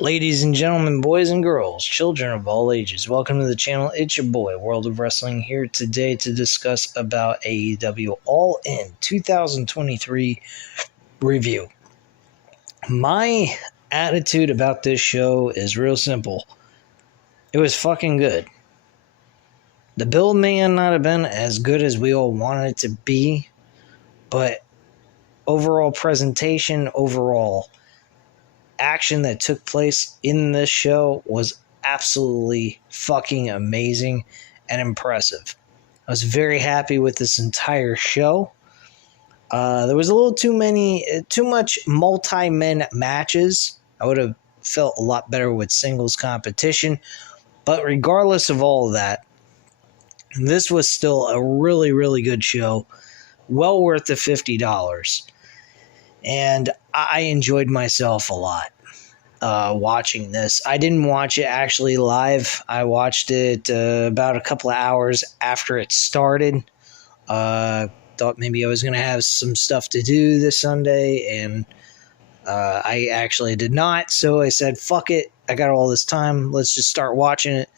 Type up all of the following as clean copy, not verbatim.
Ladies and gentlemen, boys and girls, children of all ages, welcome to the channel. It's your boy, World of Wrestling, here today to discuss about AEW All In 2023 review. My attitude about this show is real simple. It was fucking good. The build may not have been as good as we all wanted it to be, but overall presentation, overall action that took place in this show was absolutely fucking amazing and impressive. I was very happy with this entire show. There was a little too much multi-men matches. I would have felt a lot better with singles competition, but regardless of all of that, this was still a really, really good show. Well worth the $50. And I enjoyed myself a lot watching this. I didn't watch it actually live. I watched it about a couple of hours after it started. Thought maybe I was going to have some stuff to do this Sunday, and I actually did not. So I said, fuck it. I got all this time. Let's just start watching it.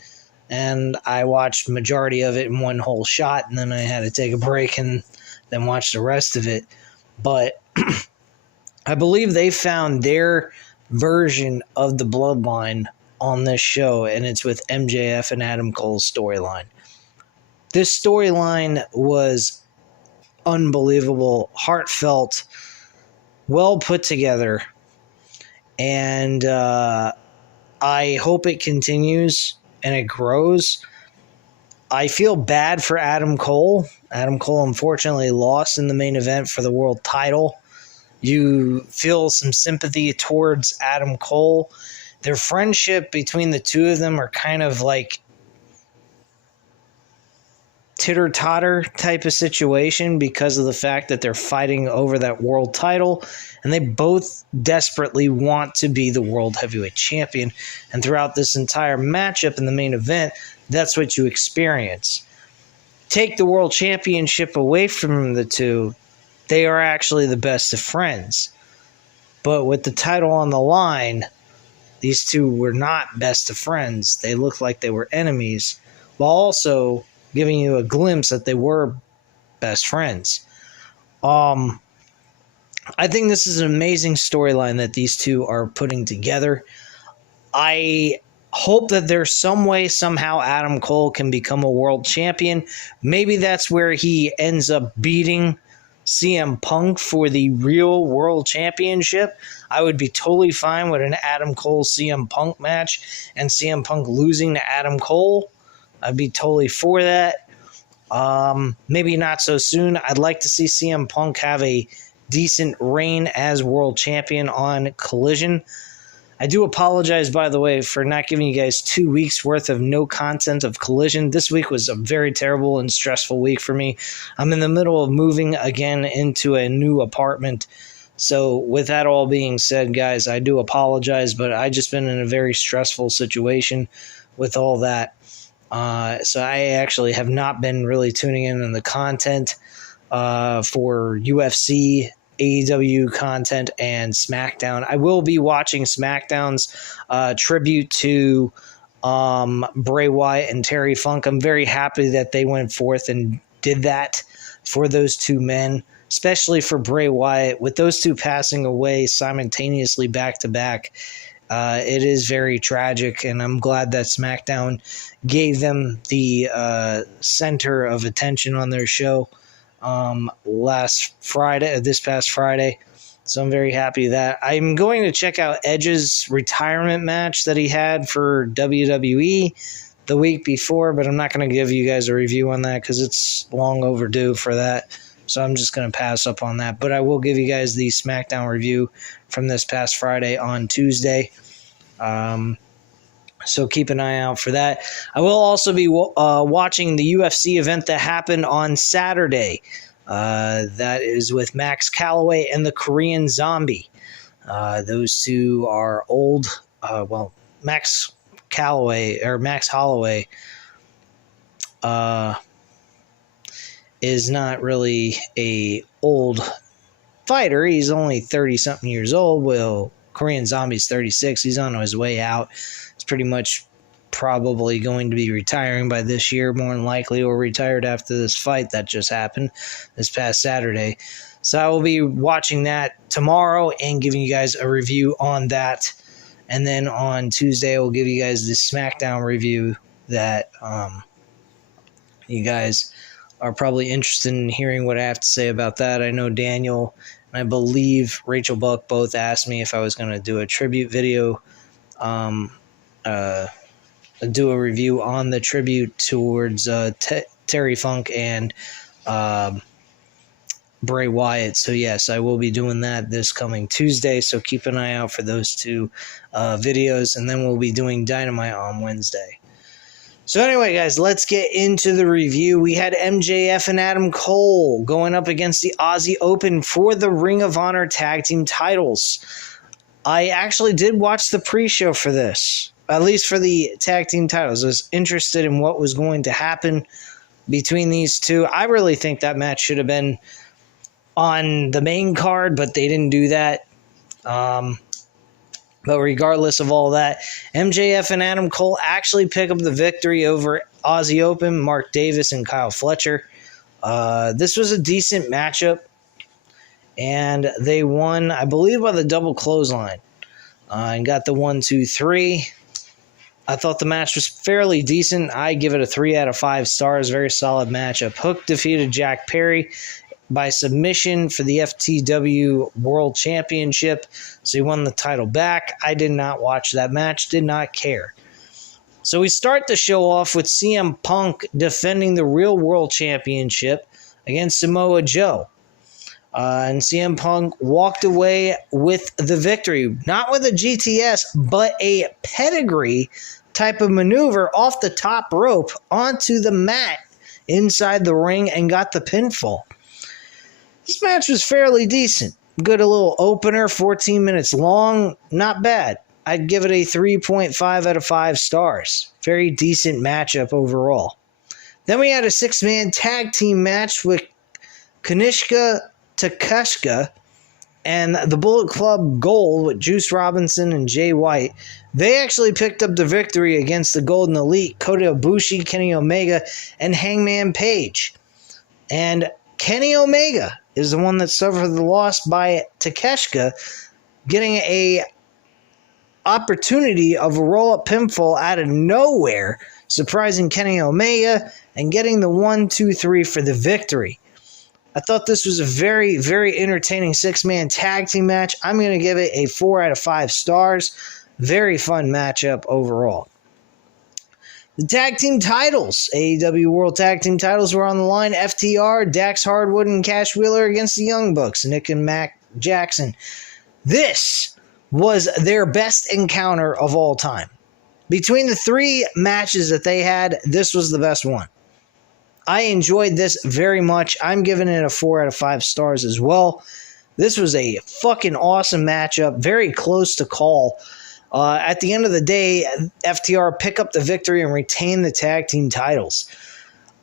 And I watched the majority of it in one whole shot, and then I had to take a break and then watch the rest of it. But I believe they found their version of the Bloodline on this show, and it's with MJF and Adam Cole's storyline. This storyline was unbelievable, heartfelt, well put together, and I hope it continues and it grows. I feel bad for Adam Cole. Adam Cole unfortunately lost in the main event for the world title. You feel some sympathy towards Adam Cole. Their friendship between the two of them are kind of like titter-totter type of situation because of the fact that they're fighting over that world title, and they both desperately want to be the world heavyweight champion. And throughout this entire matchup in the main event, that's what you experience. Take the world championship away from the two, they are actually the best of friends. But with the title on the line, these two were not best of friends. They looked like they were enemies, while also giving you a glimpse that they were best friends. I think this is an amazing storyline that these two are putting together. I hope that there's some way, somehow, Adam Cole can become a world champion. Maybe that's where he ends up beating CM Punk for the real world championship. I would be totally fine with an Adam Cole CM Punk match and CM Punk losing to Adam Cole. I'd be totally for that. Maybe not so soon. I'd like to see CM Punk have a decent reign as world champion on Collision. I do apologize, by the way, for not giving you guys 2 weeks worth of no content of Collision. This week was a very terrible and stressful week for me. I'm in the middle of moving again into a new apartment. So with that all being said, guys, I do apologize, but I just been in a very stressful situation with all that. So I actually have not been really tuning in on the content for UFC, AEW content, and SmackDown. I will be watching SmackDown's tribute to Bray Wyatt and Terry Funk. I'm very happy that they went forth and did that for those two men, especially for Bray Wyatt. With those two passing away simultaneously back to back, it is very tragic, and I'm glad that SmackDown gave them the center of attention on their show this past Friday. So I'm very happy that I'm going to check out Edge's retirement match that he had for WWE the week before, but I'm not going to give you guys a review on that because it's long overdue for that. So I'm just going to pass up on that. But I will give you guys the SmackDown review from this past Friday on Tuesday. So keep an eye out for that. I will also be watching the UFC event that happened on Saturday. That is with Max Calloway and the Korean Zombie. Those two are old. Max Holloway is not really a old fighter. He's only 30-something years old. Well, Korean Zombie's 36. He's on his way out. He's pretty much probably going to be retiring by this year, more than likely, or retired after this fight that just happened this past Saturday. So I will be watching that tomorrow and giving you guys a review on that. And then on Tuesday, I will give you guys the SmackDown review that you guys are probably interested in hearing what I have to say about that. I know Daniel and I believe Rachel Buck both asked me if I was going to do a tribute video, do a review on the tribute towards Terry Funk and Bray Wyatt. So yes, I will be doing that this coming Tuesday, so keep an eye out for those two videos, and then we'll be doing Dynamite on Wednesday. So anyway, guys, let's get into the review. We had MJF and Adam Cole going up against the Aussie Open for the Ring of Honor Tag Team titles. I actually did watch the pre-show for this, at least for the tag team titles. I was interested in what was going to happen between these two. I really think that match should have been on the main card, but they didn't do that. But regardless of all that, MJF and Adam Cole actually pick up the victory over Aussie Open, Mark Davis, and Kyle Fletcher. This was a decent matchup, and they won, I believe, by the double clothesline, and got the 1, 2, 3. I thought the match was fairly decent. I give it a 3 out of 5 stars. Very solid matchup. Hook defeated Jack Perry by submission for the FTW World Championship, so he won the title back. I did not watch that match, did not care. So we start the show off with CM Punk defending the Real World Championship against Samoa Joe. And CM Punk walked away with the victory, not with a GTS, but a pedigree type of maneuver off the top rope onto the mat inside the ring and got the pinfall. This match was fairly decent. Good, a little opener, 14 minutes long. Not bad. I'd give it a 3.5 out of 5 stars. Very decent matchup overall. Then we had a 6-man tag team match with Kanishka Takeshita and the Bullet Club Gold with Juice Robinson and Jay White. They actually picked up the victory against the Golden Elite, Kota Ibushi, Kenny Omega, and Hangman Page. And Kenny Omega is the one that suffered the loss by Takeshita, getting a opportunity of a roll-up pinfall out of nowhere, surprising Kenny Omega, and getting the 1, 2, 3 for the victory. I thought this was a very, very entertaining 6-man tag team match. I'm going to give it a 4 out of 5 stars. Very fun matchup overall. The tag team titles, AEW World Tag Team titles were on the line. FTR, Dax Hardwood, and Cash Wheeler against the Young Bucks, Nick and Mac Jackson. This was their best encounter of all time. Between the 3 matches that they had, this was the best one. I enjoyed this very much. I'm giving it a 4 out of 5 stars as well. This was a fucking awesome matchup. Very close to call. At the end of the day, FTR pick up the victory and retain the tag team titles.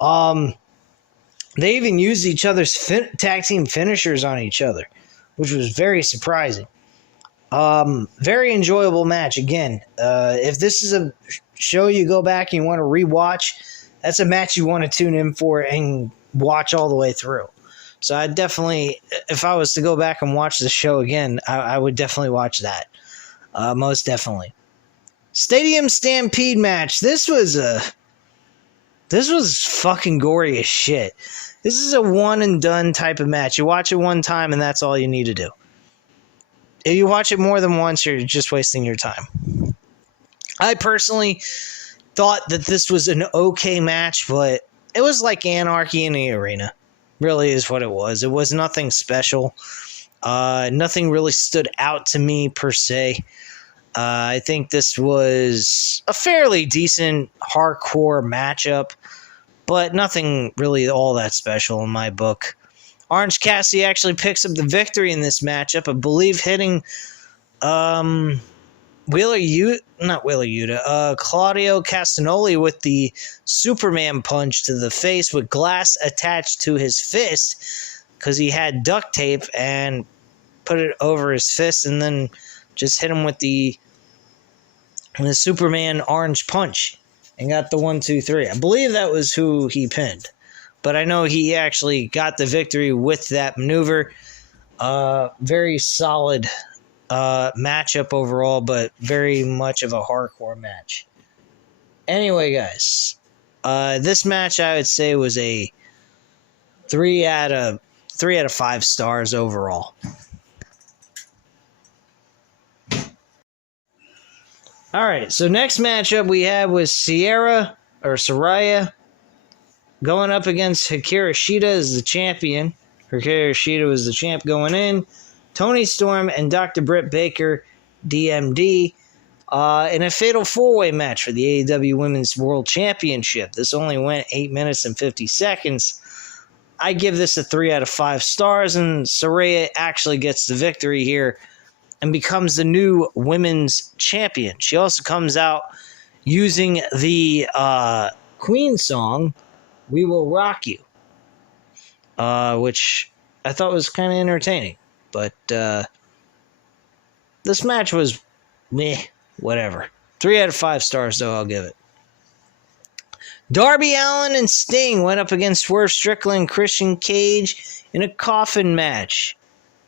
They even used each other's tag team finishers on each other, which was very surprising. Very enjoyable match. Again, if this is a show you go back and you want to rewatch, that's a match you want to tune in for and watch all the way through. So I definitely, if I was to go back and watch the show again, I would definitely watch that. Most definitely. Stadium Stampede match. This was fucking gory as shit. This is a one and done type of match. You watch it one time and that's all you need to do. If you watch it more than once, you're just wasting your time. I personally thought that this was an okay match, but it was like Anarchy in the Arena. Really is what it was. It was nothing special. Nothing really stood out to me per se. I think this was a fairly decent hardcore matchup, but nothing really all that special in my book. Orange Cassidy actually picks up the victory in this matchup, I believe hitting Claudio Castagnoli with the Superman punch to the face with glass attached to his fist because he had duct tape and put it over his fist and then just hit him with the Superman orange punch and got the 1, 2, 3. I believe that was who he pinned. But I know he actually got the victory with that maneuver. Very solid matchup overall, but very much of a hardcore match. Anyway, guys, this match I would say was a 3 out of 5 stars overall. All right, so next matchup we had was Saraya going up against Hikaru Shida as the champion. Hikaru Shida was the champ going in. Toni Storm and Dr. Britt Baker, DMD, in a fatal 4-way match for the AEW Women's World Championship. This only went 8 minutes and 50 seconds. I give this a 3 out of 5 stars, and Saraya actually gets the victory here and becomes the new women's champion. She also comes out using the Queen song, "We Will Rock You," which I thought was kind of entertaining. But this match was meh, whatever. 3 out of 5 stars, though, I'll give it. Darby Allin and Sting went up against Swerve Strickland and Christian Cage in a coffin match.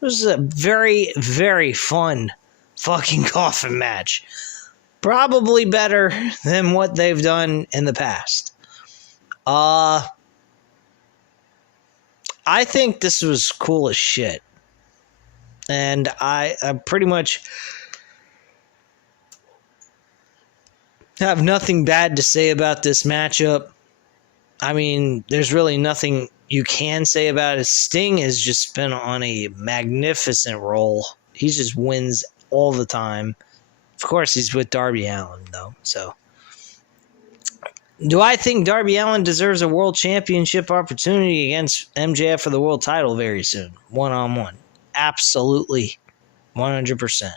It was a very, very fun fucking coffin match. Probably better than what they've done in the past. I think this was cool as shit. And I pretty much have nothing bad to say about this matchup. I mean, there's really nothing you can say about it. Sting has just been on a magnificent roll. He just wins all the time. Of course, he's with Darby Allin, though. So, do I think Darby Allin deserves a world championship opportunity against MJF for the world title very soon? 1-on-1. Absolutely. 100%.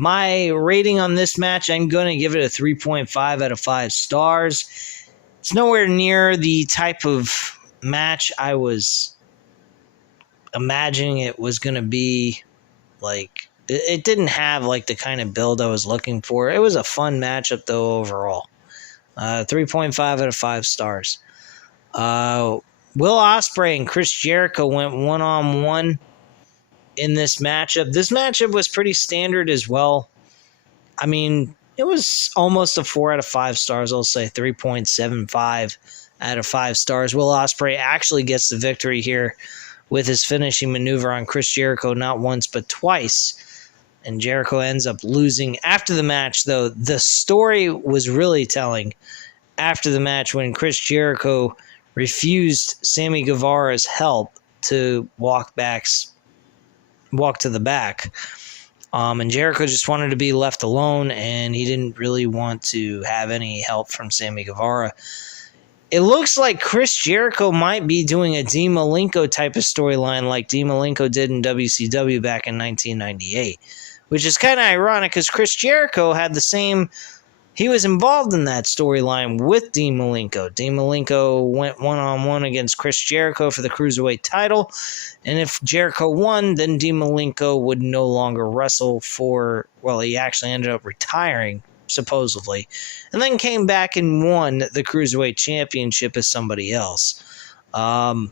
My rating on this match, I'm going to give it a 3.5 out of 5 stars. It's nowhere near the type of match I was imagining it was going to be. Like, it didn't have like the kind of build I was looking for. It was a fun matchup though overall. 3.5 out of 5 stars. Will Ospreay and Chris Jericho went 1-on-1 in this matchup. This matchup was pretty standard as well. I mean, it was almost a 4 out of 5 stars. I'll say 3.75 out of 5 stars. Will Ospreay actually gets the victory here with his finishing maneuver on Chris Jericho not once but twice. And Jericho ends up losing. After the match, though, the story was really telling after the match when Chris Jericho refused Sammy Guevara's help to walk to the back. And Jericho just wanted to be left alone, and he didn't really want to have any help from Sammy Guevara. It looks like Chris Jericho might be doing a Dean Malenko type of storyline like Dean Malenko did in WCW back in 1998, which is kind of ironic because Chris Jericho had the same... He was involved in that storyline with Dean Malenko. Dean Malenko went 1-on-1 against Chris Jericho for the Cruiserweight title, and if Jericho won, then Dean Malenko would no longer wrestle for... Well, he actually ended up retiring, supposedly, and then came back and won the Cruiserweight Championship as somebody else. And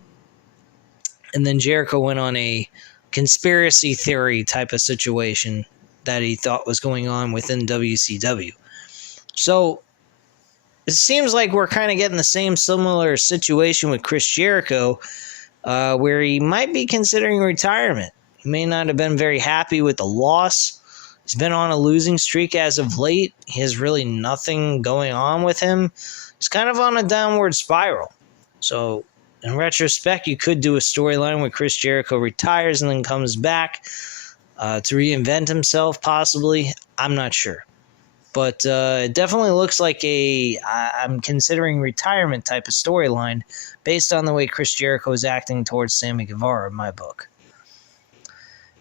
then Jericho went on a conspiracy theory type of situation that he thought was going on within WCW. So it seems like we're kind of getting the same similar situation with Chris Jericho, where he might be considering retirement. He may not have been very happy with the loss. He's been on a losing streak as of late. He has really nothing going on with him. He's kind of on a downward spiral. So, in retrospect, you could do a storyline where Chris Jericho retires and then comes back to reinvent himself, possibly. I'm not sure. But it definitely looks like I'm considering retirement type of storyline based on the way Chris Jericho is acting towards Sammy Guevara in my book.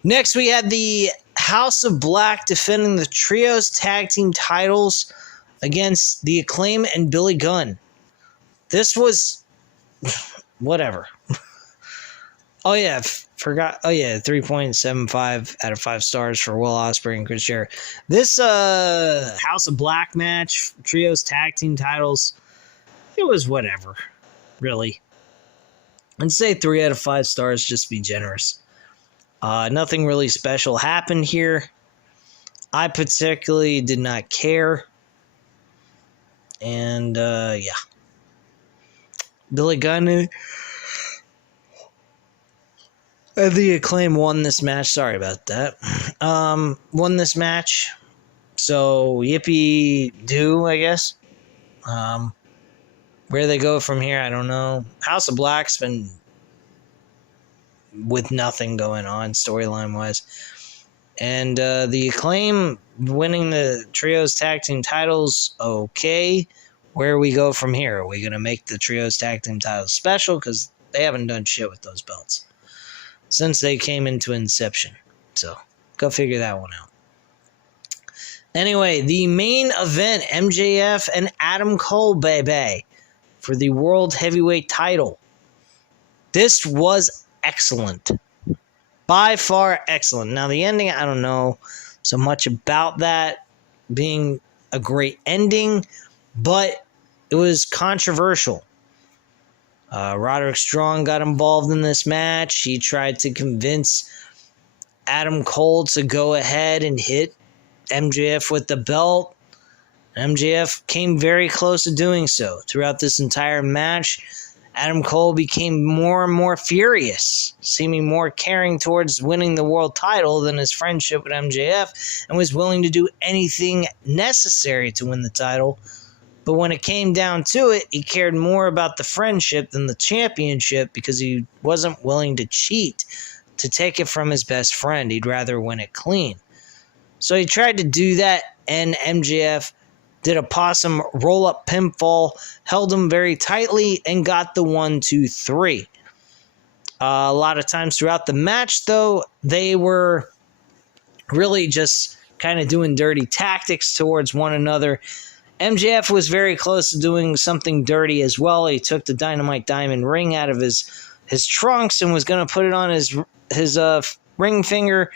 Next, we had the House of Black defending the Trios Tag Team titles against The Acclaim and Billy Gunn. This was... whatever. Oh, yeah. Forgot. Oh, yeah. 3.75 out of 5 stars for Will Ospreay and Chris Jericho. This House of Black match, Trios Tag Team titles, it was whatever, really. I'd say 3 out of 5 stars, just to be generous. Nothing really special happened here. I particularly did not care. And, yeah. Billy Gunn and the Acclaim won this match. Sorry about that. Won this match. So, yippee-doo, I guess. Where they go from here, I don't know. House of Black's been with nothing going on storyline-wise. And the Acclaim winning the Trios Tag Team titles, okay. Where we go from here? Are we going to make the Trios Tag Team titles special? Because they haven't done shit with those belts since they came into Inception. So, go figure that one out. Anyway, the main event, MJF and Adam Cole, baby, for the World Heavyweight title. This was excellent. By far excellent. Now, the ending, I don't know so much about that being a great ending, but it was controversial. Roderick Strong got involved in this match. He tried to convince Adam Cole to go ahead and hit MJF with the belt. MJF came very close to doing so. Throughout this entire match, Adam Cole became more and more furious, seeming more caring towards winning the world title than his friendship with MJF, and was willing to do anything necessary to win the title. But when it came down to it, he cared more about the friendship than the championship because he wasn't willing to cheat to take it from his best friend. He'd rather win it clean. So he tried to do that, and MJF did a possum roll-up pinfall, held him very tightly, and got the 1, 2, 3. A lot of times throughout the match, though, they were really just kind of doing dirty tactics towards one another. MJF was very close to doing something dirty as well. He took the Dynamite Diamond ring out of his trunks and was going to put it on his ring finger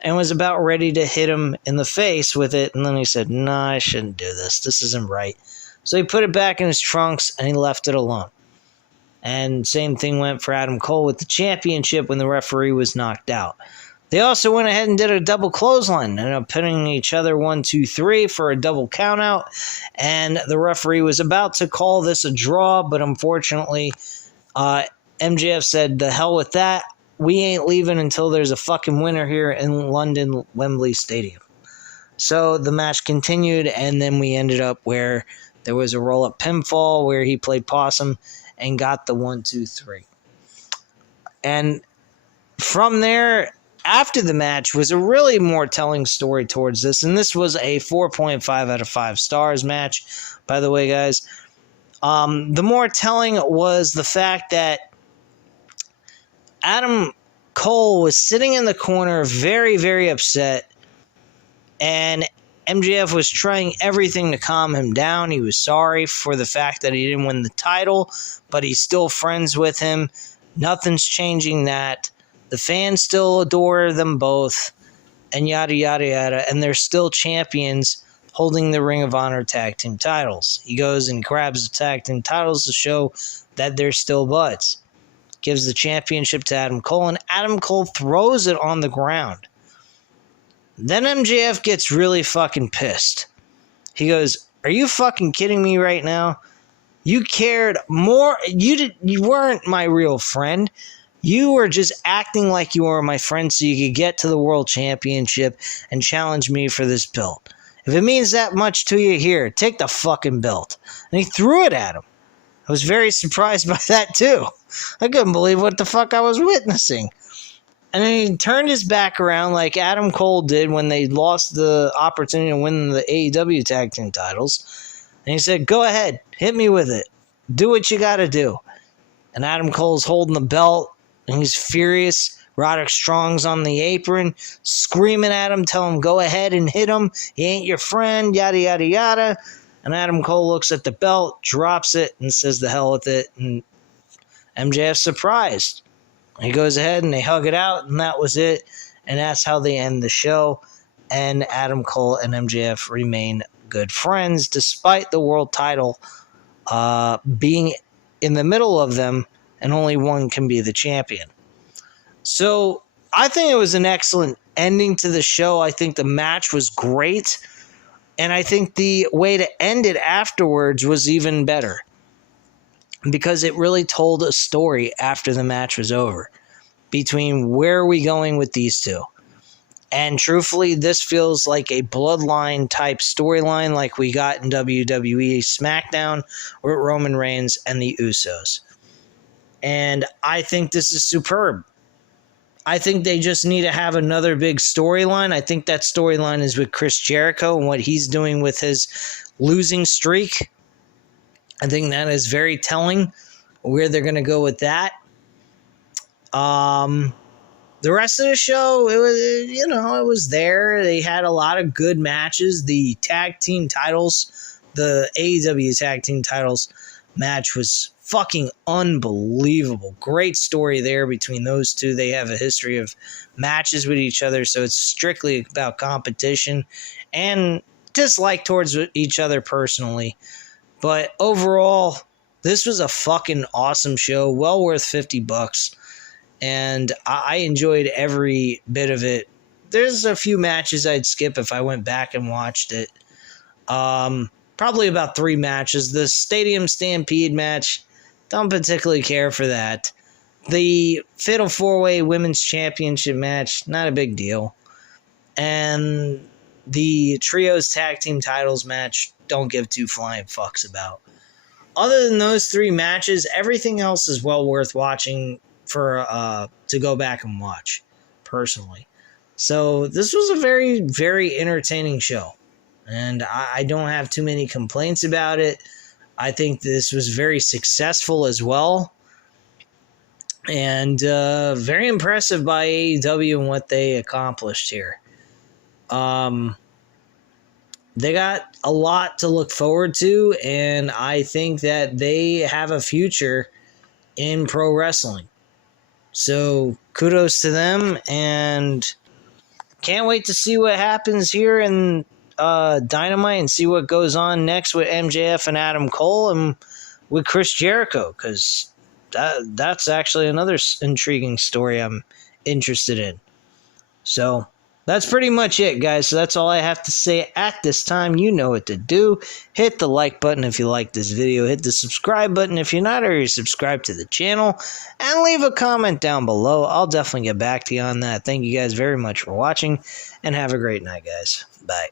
and was about ready to hit him in the face with it. And then he said, "Nah, I shouldn't do this. This isn't right." So he put it back in his trunks and he left it alone. And same thing went for Adam Cole with the championship when the referee was knocked out. They also went ahead and did a double clothesline, ended up pinning each other 1, 2, 3 for a double countout, and the referee was about to call this a draw, but unfortunately, MJF said, "The hell with that. We ain't leaving until there's a fucking winner here in London Wembley Stadium." So the match continued, and then we ended up where there was a roll-up pinfall where he played possum and got the 1, 2, 3. And from there, after the match was a really more telling story towards this, and this was a 4.5 out of 5 stars match, by the way, guys. The more telling was the fact that Adam Cole was sitting in the corner very, very upset, and MJF was trying everything to calm him down. He was sorry for the fact that he didn't win the title, but he's still friends with him. Nothing's changing that. The fans still adore them both, and yada, yada, yada, and they're still champions holding the Ring of Honor Tag Team titles. He goes and grabs the Tag Team titles to show that they're still buds. Gives the championship to Adam Cole, and Adam Cole throws it on the ground. Then MJF gets really fucking pissed. He goes, "Are you fucking kidding me right now? You cared more. You weren't my real friend. You were just acting like you were my friend so you could get to the world championship and challenge me for this belt. If it means that much to you, here, take the fucking belt." And he threw it at him. I was very surprised by that too. I couldn't believe what the fuck I was witnessing. And then he turned his back around like Adam Cole did when they lost the opportunity to win the AEW Tag Team titles. And he said, "Go ahead, hit me with it. Do what you gotta do." And Adam Cole's holding the belt, and he's furious. Roderick Strong's on the apron, screaming at him, telling him, "Go ahead and hit him. He ain't your friend," yada, yada, yada. And Adam Cole looks at the belt, drops it, and says, "The hell with it." And MJF's surprised. He goes ahead and they hug it out, and that was it. And that's how they end the show. And Adam Cole and MJF remain good friends, despite the world title being in the middle of them, and only one can be the champion. So I think it was an excellent ending to the show. I think the match was great. And I think the way to end it afterwards was even better, because it really told a story after the match was over between where are we going with these two. And truthfully, this feels like a Bloodline type storyline like we got in WWE SmackDown with Roman Reigns and the Usos. And I think this is superb. I think they just need to have another big storyline. I think that storyline is with Chris Jericho and what he's doing with his losing streak. I think that is very telling where they're going to go with that. The rest of the show, it was there. They had a lot of good matches. The tag team titles, the AEW tag team titles match was fucking unbelievable. Great story there between those two. They have a history of matches with each other, so it's strictly about competition and dislike towards each other personally. But overall, this was a fucking awesome show. Well worth $50. And I enjoyed every bit of it. There's a few matches I'd skip if I went back and watched it. Probably about 3 matches. The Stadium Stampede match, don't particularly care for that. The Fatal 4-Way Women's Championship match, not a big deal. And the Trios Tag Team Titles match, don't give 2 flying fucks about. Other than those 3 matches, everything else is well worth watching to go back and watch, personally. So this was a very, very entertaining show. And I don't have too many complaints about it. I think this was very successful as well. And very impressive by AEW and what they accomplished here. They got a lot to look forward to, and I think that they have a future in pro wrestling. So kudos to them, and can't wait to see what happens here in Dynamite and see what goes on next with MJF and Adam Cole and with Chris Jericho, because that's actually another intriguing story I'm interested in. So that's pretty much it, guys. So that's all I have to say at this time. You know what to do. Hit the like button if you like this video. Hit the subscribe button if you're not already subscribed to the channel. And leave a comment down below. I'll definitely get back to you on that. Thank you guys very much for watching. And have a great night, guys. Bye.